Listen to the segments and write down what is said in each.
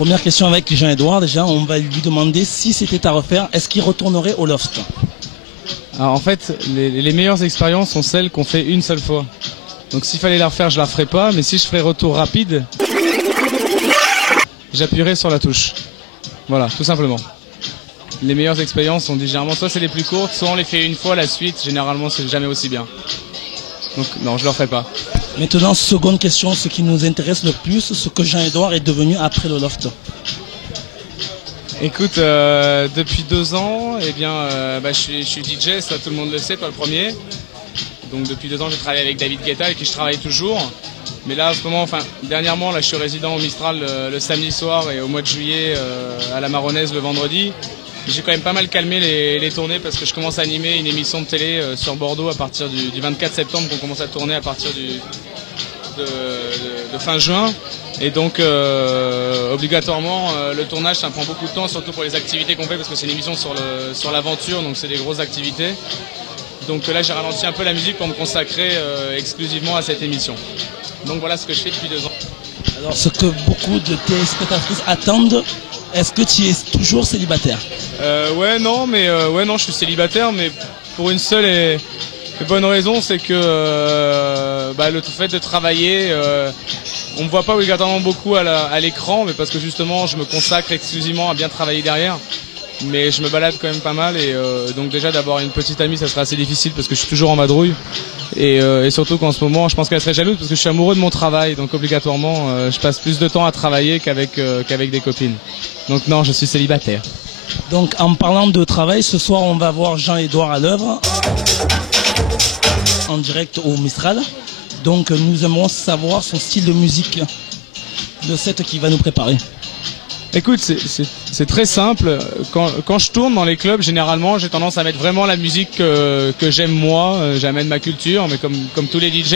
Première question avec Jean-Edouard. Déjà, on va lui demander si c'était à refaire, est-ce qu'il retournerait au loft? Alors, en fait, les meilleures expériences sont celles qu'on fait une seule fois. Donc s'il fallait la refaire, je la referais pas, mais si je ferais retour rapide, j'appuierais sur la touche. Voilà, tout simplement. Les meilleures expériences sont généralement soit c'est les plus courtes, soit on les fait une fois, la suite, généralement c'est jamais aussi bien. Donc non, je le referai pas. Maintenant, seconde question, ce qui nous intéresse le plus, ce que Jean-Edouard est devenu après le loft. Écoute, depuis 2 ans, eh bien, je suis DJ, ça tout le monde le sait, pas le premier. Donc depuis 2 ans, j'ai travaillé avec David Guetta, avec qui je travaille toujours. Mais là, en ce moment, dernièrement, là, je suis résident au Mistral le samedi soir et au mois de juillet à la Maronnaise le vendredi. J'ai quand même pas mal calmé les tournées parce que je commence à animer une émission de télé sur Bordeaux à partir du 24 septembre qu'on commence à tourner à partir de fin juin. Et donc, obligatoirement, le tournage, ça prend beaucoup de temps, surtout pour les activités qu'on fait parce que c'est une émission sur l'aventure, donc c'est des grosses activités. Donc là, j'ai ralenti un peu la musique pour me consacrer exclusivement à cette émission. Donc voilà ce que je fais depuis 2 ans. Alors, ce que beaucoup de téléspectatrices attendent, est-ce que tu es toujours célibataire? Non, je suis célibataire, mais pour une seule et bonne raison, c'est que le fait de travailler, on me voit pas obligatoirement beaucoup à l'écran, mais parce que justement, je me consacre exclusivement à bien travailler derrière. Mais je me balade quand même pas mal et donc déjà d'avoir une petite amie ça serait assez difficile parce que je suis toujours en vadrouille et surtout qu'en ce moment je pense qu'elle serait jalouse parce que je suis amoureux de mon travail donc obligatoirement je passe plus de temps à travailler qu'avec des copines. Donc non, je suis célibataire. Donc en parlant de travail, ce soir on va voir Jean-Edouard à l'œuvre en direct au Mistral. Donc nous aimerons savoir son style de musique, le set qu'il va nous préparer. Écoute, c'est très simple. Quand je tourne dans les clubs, généralement, j'ai tendance à mettre vraiment la musique que j'aime moi. J'amène ma culture, mais comme tous les DJ.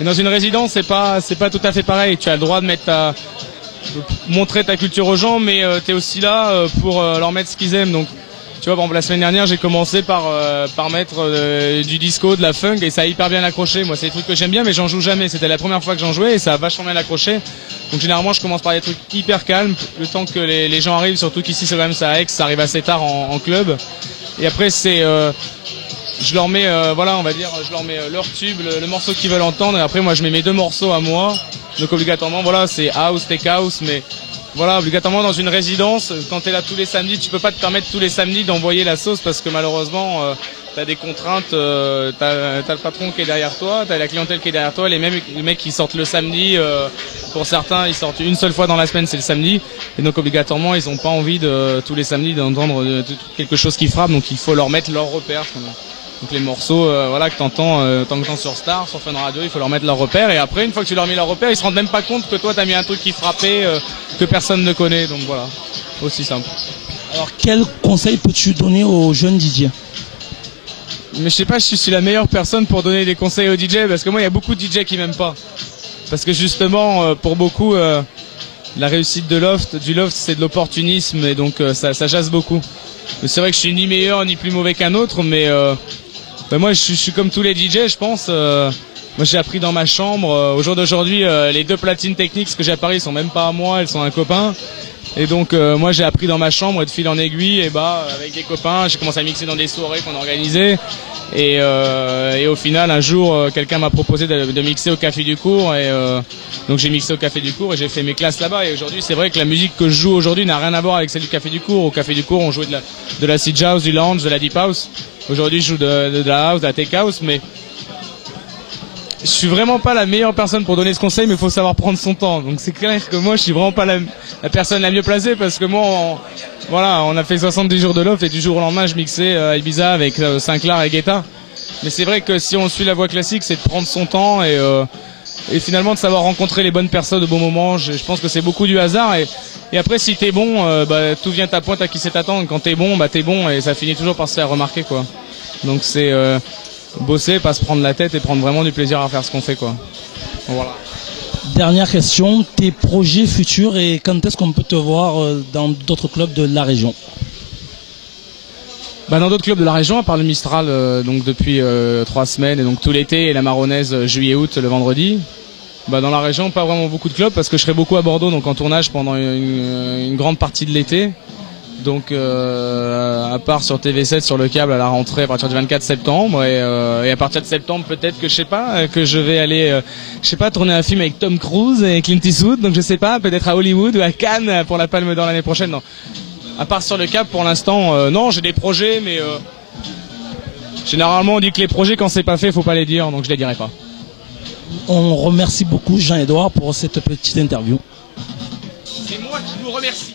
Et dans une résidence, c'est pas tout à fait pareil. Tu as le droit de montrer ta culture aux gens, mais tu es aussi là pour leur mettre ce qu'ils aiment. Donc, tu vois, par exemple, la semaine dernière, j'ai commencé par mettre du disco, de la funk, et ça a hyper bien accroché. Moi, c'est des trucs que j'aime bien, mais j'en joue jamais. C'était la première fois que j'en jouais, et ça a vachement bien accroché. Donc, généralement, je commence par des trucs hyper calmes, le temps que les gens arrivent, surtout qu'ici, c'est quand même ça à Aix, ça arrive assez tard en club. Et après, je leur mets, je leur mets leur tube, le morceau qu'ils veulent entendre, et après, moi, je mets mes 2 morceaux à moi. Donc, obligatoirement, voilà, c'est house, tech house, mais voilà, obligatoirement dans une résidence, quand tu es là tous les samedis, tu peux pas te permettre tous les samedis d'envoyer la sauce parce que malheureusement, tu as des contraintes, tu as le patron qui est derrière toi, tu as la clientèle qui est derrière toi, les mecs qui sortent le samedi, pour certains, ils sortent une seule fois dans la semaine, c'est le samedi, et donc obligatoirement, ils ont pas envie tous les samedis d'entendre quelque chose qui frappe, donc il faut leur mettre leur repère. Donc les morceaux que t'entends sur Star, sur Fun Radio, il faut leur mettre leur repère et après une fois que tu leur mets leur repère, ils se rendent même pas compte que toi t'as mis un truc qui frappait que personne ne connaît. Donc voilà, aussi simple. Alors quel conseil peux-tu donner aux jeunes DJ? Mais je sais pas, je suis la meilleure personne pour donner des conseils aux DJ parce que moi il y a beaucoup de DJ qui m'aiment pas. Parce que justement pour beaucoup la réussite du loft c'est de l'opportunisme et donc ça jase beaucoup. Mais c'est vrai que je suis ni meilleur ni plus mauvais qu'un autre mais moi je suis comme tous les DJ je pense. Moi j'ai appris dans ma chambre. Au jour d'aujourd'hui les 2 platines techniques que j'ai à Paris sont même pas à moi, elles sont à un copain. Et donc moi j'ai appris dans ma chambre et de fil en aiguille et avec des copains j'ai commencé à mixer dans des soirées qu'on organisait. Et au final un jour quelqu'un m'a proposé de mixer au Café du Cours et donc j'ai mixé au Café du Cours et j'ai fait mes classes là-bas. Et aujourd'hui c'est vrai que la musique que je joue aujourd'hui n'a rien à voir avec celle du Café du Cours. Au Café du Cours on jouait de la Siege House, du Lounge, de la Deep House. Aujourd'hui je joue de la House, de la Tech House, mais je suis vraiment pas la meilleure personne pour donner ce conseil, mais il faut savoir prendre son temps. Donc c'est clair que moi je suis vraiment pas la personne la mieux placée parce que moi on a fait 70 jours de loft et du jour au lendemain je mixais à Ibiza avec Sinclair et Guetta. Mais c'est vrai que si on suit la voie classique, c'est de prendre son temps et finalement de savoir rencontrer les bonnes personnes au bon moment. Je pense que c'est beaucoup du hasard et après si t'es bon, tout vient à point à qui sait t'attendre. Quand t'es bon et ça finit toujours par se faire remarquer quoi. Donc c'est bosser, pas se prendre la tête et prendre vraiment du plaisir à faire ce qu'on fait quoi. Voilà. Dernière question, tes projets futurs et quand est-ce qu'on peut te voir dans d'autres clubs de la région? Dans d'autres clubs de la région, à part le Mistral, donc depuis 3 semaines, et donc tout l'été, et la Maronnaise juillet-août le vendredi. Bah dans la région, pas vraiment beaucoup de clubs parce que je serai beaucoup à Bordeaux, donc en tournage pendant une grande partie de l'été. Donc à part sur TV7 sur le câble à la rentrée à partir du 24 septembre et à partir de septembre peut-être que je sais pas que je vais aller tourner un film avec Tom Cruise et Clint Eastwood, donc je sais pas, peut-être à Hollywood ou à Cannes pour la Palme d'Or l'année prochaine. Non. À part sur le câble pour l'instant non, j'ai des projets mais généralement on dit que les projets quand c'est pas fait, faut pas les dire, donc je les dirai pas. On remercie beaucoup Jean-Edouard pour cette petite interview. C'est moi qui vous remercie.